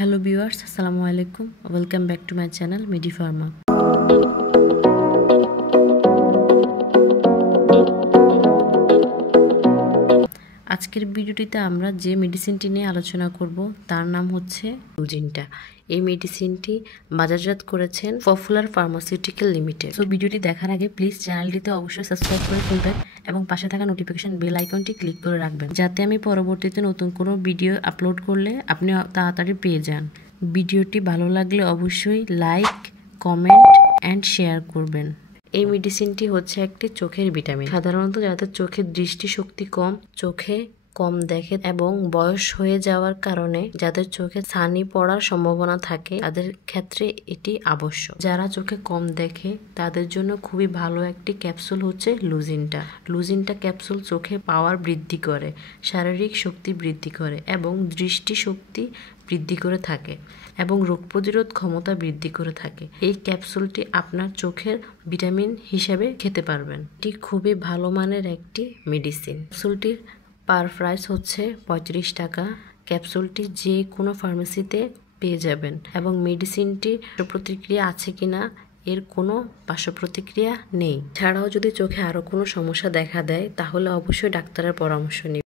Hello viewers, আসসালামু আলাইকুম। Welcome back to my channel Medi Pharma. আজকের ভিডিওটিতে আমরা যে মেডিসিনটি নিয়ে আলোচনা করব তার নাম হচ্ছে লুজিনটা। এই মেডিসিনটি বাজারজাত করেছেন পপুলার ফার্মাসিউটিক্যাল লিমিটেড। তো ভিডিওটি দেখার আগে প্লিজ চ্যানেলটিতে অবশ্যই সাবস্ক্রাইব করে ফেলবেন এবং পাশে থাকা নোটিফিকেশন বেল আইকনটি ক্লিক করে রাখবেন, যাতে আমি পরবর্তীতে নতুন কোনো ভিডিও আপলোড করলে আপনি তাড়াতাড়ি পেয়ে যান। ভিডিওটি ভালো লাগলে অবশ্যই লাইক, কমেন্ট অ্যান্ড শেয়ার করবেন। এই মেডিসিনটি হচ্ছে একটি চোখের ভিটামিন। সাধারণত যাদের চোখের দৃষ্টিশক্তি কম, চোখে কম দেখে এবং বয়স হয়ে যাওয়ার কারণে যাদের চোখে ছানি পড়ার সম্ভাবনা থাকে, তাদের ক্ষেত্রে এটি আবশ্যক। যারা চোখে কম দেখে তাদের জন্য খুবই ভালো একটি ক্যাপসুল হচ্ছে লুজিনটা। লুজিনটা ক্যাপসুল চোখে পাওয়ার বৃদ্ধি করে, শারীরিক শক্তি বৃদ্ধি করে এবং দৃষ্টিশক্তি বৃদ্ধি করে থাকে এবং রোগ প্রতিরোধ ক্ষমতা বৃদ্ধি করে থাকে। এই ক্যাপসুলটি আপনার চোখের ভিটামিন হিসেবে খেতে পারবেন। এটি খুবই ভালো মানের একটি মেডিসিন। ক্যাপসুলটির পার প্রাইস হচ্ছে 35 টাকা। ক্যাপসুলটি যে কোনো ফার্মেসিতে পেয়ে যাবেন এবং মেডিসিনটি প্রতিক্রিয়া আছে কিনা এর কোনো পার্শ্ব প্রতিক্রিয়া নেই। ছাড়াও যদি চোখে আরও কোনো সমস্যা দেখা দেয় তাহলে অবশ্যই ডাক্তারের পরামর্শ নিন।